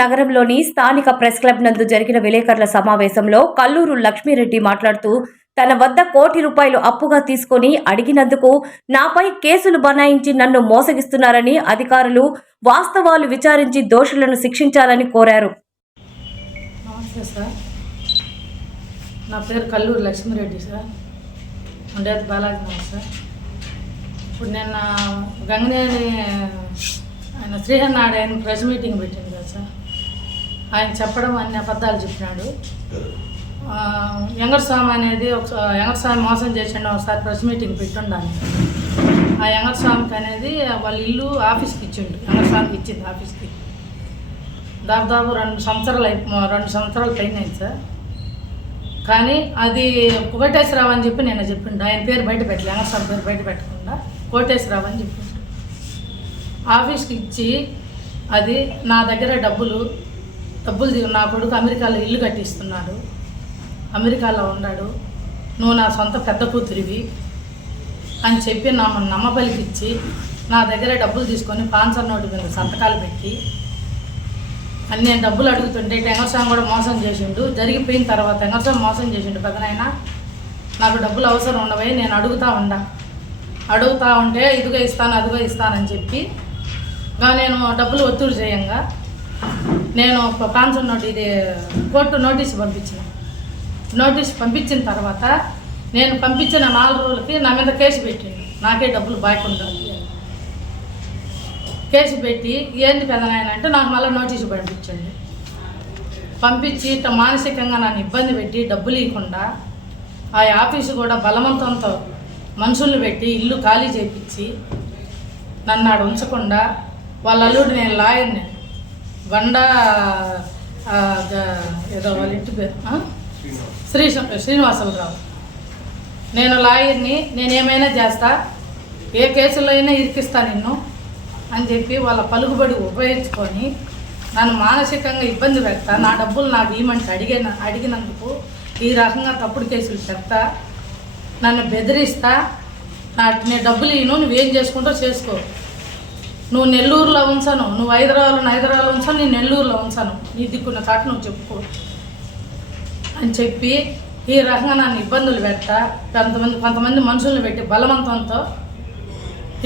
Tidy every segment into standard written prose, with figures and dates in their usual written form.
నగరంలోని స్థానిక press club నందు జరిగిన విలేకరుల సమావేశంలో కల్లూరు లక్ష్మీరెడ్డి మాట్లాడుతూ తన వద్ద ₹1 కోటి అప్పుగా తీసుకొని అడిగినందుకు నాపై కేసులు బనాయించి నన్ను మోసగిస్తున్నారని అధికారులు వాస్తవాలు విచారించి దోషులను శిక్షించాలని కోరారు. నమస్తే సార్, నా పేరు కల్లూరు లక్ష్మీరెడ్డి సార్, ఉండేది బాలాజీ నగర్ సార్. ఇప్పుడు నిన్న గంగనేని ఆయన శ్రీహన్నాడు ఆయన ప్రెస్ మీటింగ్ పెట్టింది కదా సార్. ఆయన చెప్పడం అన్ని అబద్ధాలు చెప్పినాడు. వెంకటస్వామి అనేది వెంకటస్వామి మోసం చేసిండు. ఒకసారి ప్రెస్ మీటింగ్ పెట్టుండాలి. ఆ వెంకటస్వామికి అనేది వాళ్ళ ఇల్లు ఆఫీస్కి ఇచ్చిండు. వెంకటస్వామికి ఇచ్చింది ఆఫీస్కి. దాదాపు 2 సంవత్సరాలు పైన అయింది సార్. కానీ అది కోటేశ్వరరావు అని చెప్పి నేను చెప్పిండు. ఆయన పేరు బయట పెట్టలే, వెంకటస్వామి పేరు బయట పెట్టకుండా కోటేశ్వరరావు అని చెప్పిండు. ఆఫీస్కి ఇచ్చి అది నా దగ్గర డబ్బులు నా కొడుకు అమెరికాలో ఇల్లు కట్టిస్తున్నాడు, అమెరికాలో ఉన్నాడు, నువ్వు నా సొంత పెద్ద కూతురివి అని చెప్పి నమ్మబలికిచ్చి నా దగ్గర డబ్బులు తీసుకొని స్పాన్సర్ నోటు మీద సంతకాలు పెట్టి అని నేను డబ్బులు అడుగుతుంటే వెంకటస్వామి కూడా మోసం చేసిండు. జరిగిపోయిన తర్వాత వెంకటస్వామి మోసం చేసిండు. పెద్దనైనా నాకు డబ్బులు అవసరం ఉండవే, నేను అడుగుతూ ఉంటే ఇదిగో ఇస్తాను అదిగో ఇస్తానని చెప్పి నేను డబ్బులు ఒత్తిడి చేయంగా నేను స్పాన్సర్ నోటు ఇది కోర్టు నోటీసు పంపించిన తర్వాత నేను పంపించిన 4 రోజులకి నా మీద కేసు పెట్టిండు. నాకే డబ్బులు బాయకుండా కేసు పెట్టి ఏంది పెదనాయన అంటే నాకు మళ్ళీ నోటీసు పంపించి మానసికంగా నన్ను ఇబ్బంది పెట్టి డబ్బులు ఇవ్వకుండా ఆ ఆఫీసు కూడా బలవంతంతో మనుషులను పెట్టి ఇల్లు ఖాళీ చేయించి నన్ను ఆడ ఉంచకుండా వాళ్ళ అల్లుడు నేను లాయర్ని బండా ఏదో వాళ్ళ ఇంటి పేరు శ్రీనివాసరావు, నేను లాయర్ని, నేనేమైనా చేస్తా, ఏ కేసులో అయినా ఇరికిస్తా నిన్ను అని చెప్పి వాళ్ళ పలుకుబడి ఉపయోగించుకొని నన్ను మానసికంగా ఇబ్బంది పెడతా, నా డబ్బులు నాకు ఇవ్వమంటే అడిగినందుకు ఈ రకంగా తప్పుడు కేసులు పెడతా, నన్ను బెదిరిస్తా, నేను డబ్బులు ఇవ్వను, నువ్వేం చేసుకుంటో చేసుకో, నువ్వు నెల్లూరులో ఉంచను, నువ్వు హైదరాబాద్లో ఉంచను, నేను నెల్లూరులో ఉంచను, నీ దిక్కున్న చాటు నువ్వు చెప్పుకో అని చెప్పి ఈ రకంగా నన్ను ఇబ్బందులు పెడతా కొంతమంది మనుషులను పెట్టి బలవంతంతో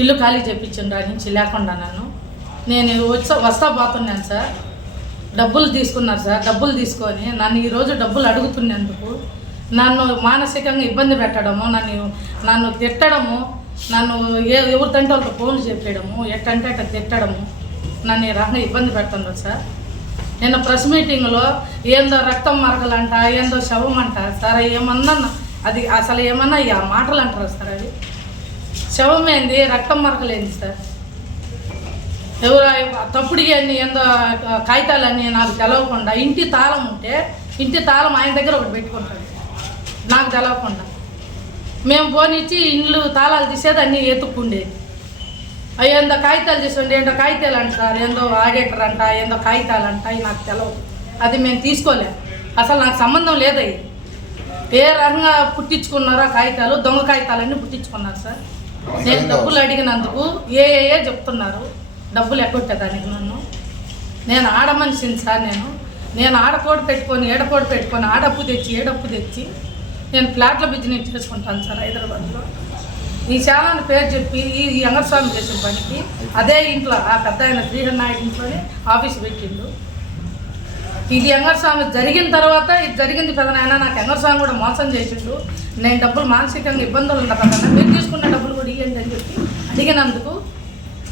ఇల్లు ఖాళీ చేయించండి ఆ నుంచి లేకుండా నేను వస్తా పోతున్నాను సార్. డబ్బులు తీసుకున్నారు సార్. డబ్బులు తీసుకొని నన్ను ఈరోజు డబ్బులు అడుగుతున్నందుకు నన్ను మానసికంగా ఇబ్బంది పెట్టడము, నన్ను తిట్టడము, నన్ను ఎవరితంటే వాళ్ళతో ఫోన్లు చెప్పేయడము, ఎట్టంటే అట్లా తిట్టడము, నన్ను ఈ రకంగా ఇబ్బంది పెడుతున్నారు సార్. నిన్న ప్రెస్ మీటింగ్లో ఏందో రక్తం మరకలంట, ఏందో శవం అంట సార్. ఏమన్నా అది అసలు ఏమన్నా ఆ మాటలు అంటారు సార్. అది శవం ఏంది, రక్తం మరకలేంది సార్. ఎవరు తప్పుడు అన్నీ ఏందో కాగితాలన్నీ నాకు తెలవకుండా, ఇంటి తాళం ఉంటే ఇంటి తాళం ఆయన దగ్గర ఒకటి పెట్టుకుంటాడు నాకు తెలవకుండా. మేము పోనిచ్చి ఇండ్లు తాళాలు తీసేది అన్నీ ఎత్తుక్కుండేది. ఏందో కాగితాలు తీసుకోండి, ఏంటో కాగితాలు అంట సార్, ఏందో ఆడిటర్ అంట, ఏందో కాగితాలు అంట, అవి నాకు తెలవదు. అది మేము తీసుకోలేము, అసలు నాకు సంబంధం లేదు. అవి ఏ రకంగా పుట్టించుకున్నారో కాగితాలు, దొంగ కాగితాలన్నీ పుట్టించుకున్నారు సార్. నేను డబ్బులు అడిగినందుకు ఏ చెప్తున్నారు, డబ్బులు ఎక్కొట్టేదానికి నేను ఆడ మనిషిని సార్. నేను ఆడకోడు పెట్టుకొని ఏడకోడు పెట్టుకొని ఆడప్పు తెచ్చి నేను ఫ్లాట్ల బిజినెస్ చేసుకుంటాను సార్ హైదరాబాద్లో. ఈ ఛానల్ పేరు చెప్పి ఈ వెంకటస్వామి చేసిన పనికి అదే ఇంట్లో ఆ పెద్ద ఆయన శ్రీహన్నాయుడు ఇంట్లోనే ఆఫీస్ పెట్టిండు. ఇది వెంకటస్వామి జరిగిన తర్వాత ఇది జరిగింది పెదనాయన, నాకు వెంకటస్వామి కూడా మోసం చేసిండు, నేను డబ్బులు మానసికంగా ఇబ్బందులు ఉంటా కదన్నా, మీరు తీసుకున్న డబ్బులు కూడా ఇవ్వండి అని చెప్పి అడిగినందుకు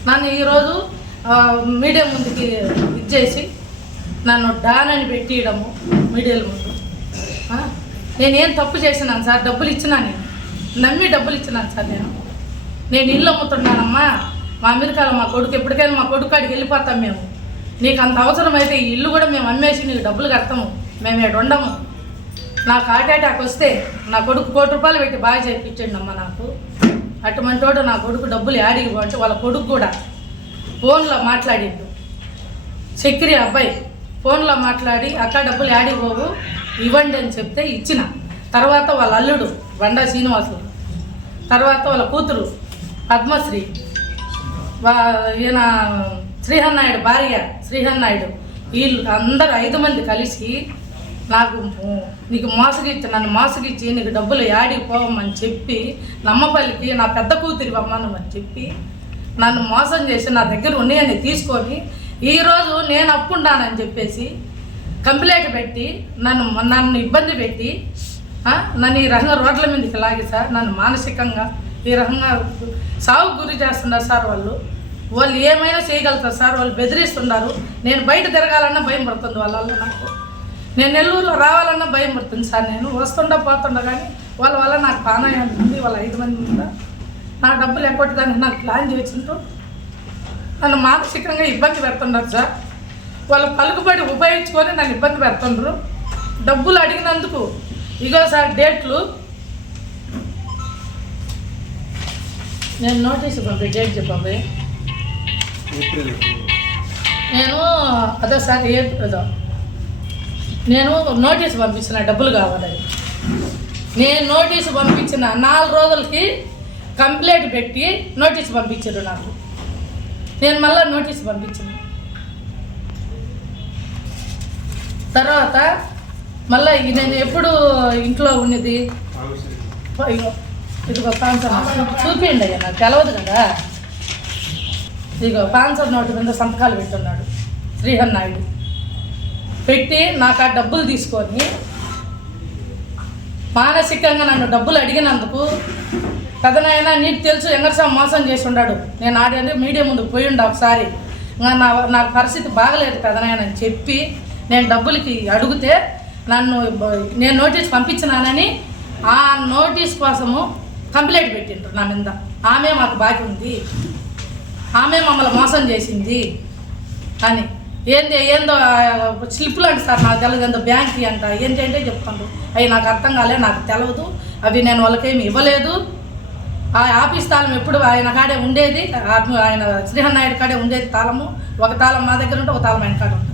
నన్ను ఈరోజు మీడియా ముందుకి ఇచ్చేసి నన్ను డాన్ అని పెట్టియడము మీడియాల ముందు. నేనేం తప్పు చేసినాను సార్? డబ్బులు ఇచ్చినా, నేను నమ్మి డబ్బులు ఇచ్చినాను సార్. నేను ఇల్లు అమ్ముతున్నానమ్మా, మా అమెరికాలో మా కొడుకు, ఎప్పటికైనా మా కొడుకు కాడికి వెళ్ళిపోతాం మేము, నీకు అంత అవసరమైతే ఈ ఇల్లు కూడా మేము అమ్మేసి నీకు డబ్బులు కడతాము, మేము ఏడు ఉండము. నాకు హార్ట్ అటాక్ వస్తే నా కొడుకు ₹1 కోటి పెట్టి బాగా చేయించండి అమ్మ నాకు. అటువంటి వాడు నా కొడుకు డబ్బులు యాడికి పోంటే వాళ్ళ కొడుకు కూడా ఫోన్లో మాట్లాడిండు. చక్రి అబ్బాయి ఫోన్లో మాట్లాడి అక్క డబ్బులు యాడికి పోవు ఇవ్వండి అని చెప్తే ఇచ్చిన. తర్వాత వాళ్ళ అల్లుడు బండా శ్రీనివాసులు, తర్వాత వాళ్ళ కూతురు పద్మశ్రీ, ఈయన శ్రీహన్నాయుడు భార్య శ్రీహన్నాయుడు వీళ్ళు అందరు 5 మంది కలిసి నాకు నీకు నన్ను మోసగిచ్చి నీకు డబ్బులు యాడికి పోవమని చెప్పి నమ్మపల్లికి నా పెద్ద కూతురి అమ్మను చెప్పి నన్ను మోసం చేసి నా దగ్గర ఉన్నాయని తీసుకొని ఈరోజు నేను అప్పుంటానని చెప్పేసి కంప్లైంట్ పెట్టి నన్ను ఇబ్బంది పెట్టి నన్ను ఈ రకంగా రోడ్ల మీదకి లాగి సార్ నన్ను మానసికంగా ఈ రకంగా సాగుకు గురి చేస్తున్నారు సార్. వాళ్ళు ఏమైనా చేయగలుగుతారు సార్. వాళ్ళు బెదిరిస్తున్నారు. నేను బయట తిరగాలన్నా భయం పడుతుంది వాళ్ళ వల్ల. నాకు నేను నెల్లూరులో రావాలన్నా భయం పడుతుంది సార్. నేను పోతుండా కానీ వాళ్ళ వల్ల నాకు పానాయం ఉంది. వాళ్ళ 5 మంది మీద నా డబ్బులు ఎక్కొట్టడానికి నాకు ప్లాన్ చేసింటూ నన్ను మానసికంగా ఇబ్బంది పెడుతున్నారు సార్. వాళ్ళు పలుకుబడి ఉపయోగించుకొని నన్ను ఇబ్బంది పెడుతుండ్రు. డబ్బులు అడిగినందుకు ఇగో సార్ డేట్లు నేను నోటీసు డేట్ చెప్పండి. నేను అదే సార్ నేను నోటీసు పంపించిన డబ్బులు కావాలని. నేను నోటీసు పంపించిన 4 రోజులకి కంప్లైంట్ పెట్టి నోటీసు పంపించారు నాకు. నేను మళ్ళీ నోటీసు పంపించిన తర్వాత మళ్ళీ నేను ఎప్పుడు ఇంట్లో ఉన్నది ఇదిగో పాన్సర్ చూపించండి అయ్యా, నాకు తెలవదు కదా. ఇదిగో పాన్సర్ నోటు మీద సంతకాలు పెట్టున్నాడు శ్రీహర్ నాయుడు. పెట్టి నాకు ఆ డబ్బులు తీసుకొని మానసికంగా నన్ను డబ్బులు అడిగినందుకు కథనైనా నీకు తెలుసు ఎంగర్సాం మోసం చేసి ఉన్నాడు. నేను ఆడే మీడియా ముందుకు పోయి ఉండే ఒకసారి. నా పరిస్థితి బాగలేదు కథనైనా చెప్పి నేను డబ్బులకి అడిగితే నేను నోటీస్ పంపించినానని ఆ నోటీస్ కోసము కంప్లైంట్ పెట్టిండ్రు నా మీద. ఆమె మాకు బాకీ ఉంది, ఆమె మమ్మల్ని మోసం చేసింది అని. ఏందో స్లిప్లు అంట సార్, నాకు తెలియదు. ఏందో బ్యాంక్కి అంట ఏంటంటే చెప్తాను. అవి నాకు అర్థం కాలే, నాకు తెలియదు. అవి నేను వాళ్ళకేమి ఇవ్వలేదు. ఆ ఆఫీస్ తాళం ఎప్పుడు ఆయన కాడే ఉండేది. ఆయన శ్రీహర్ నాయుడు కాడే ఉండేది తాళము. ఒక తాళం మా దగ్గర ఉంటే ఒక తాళం ఆయన కాడ ఉంటుంది.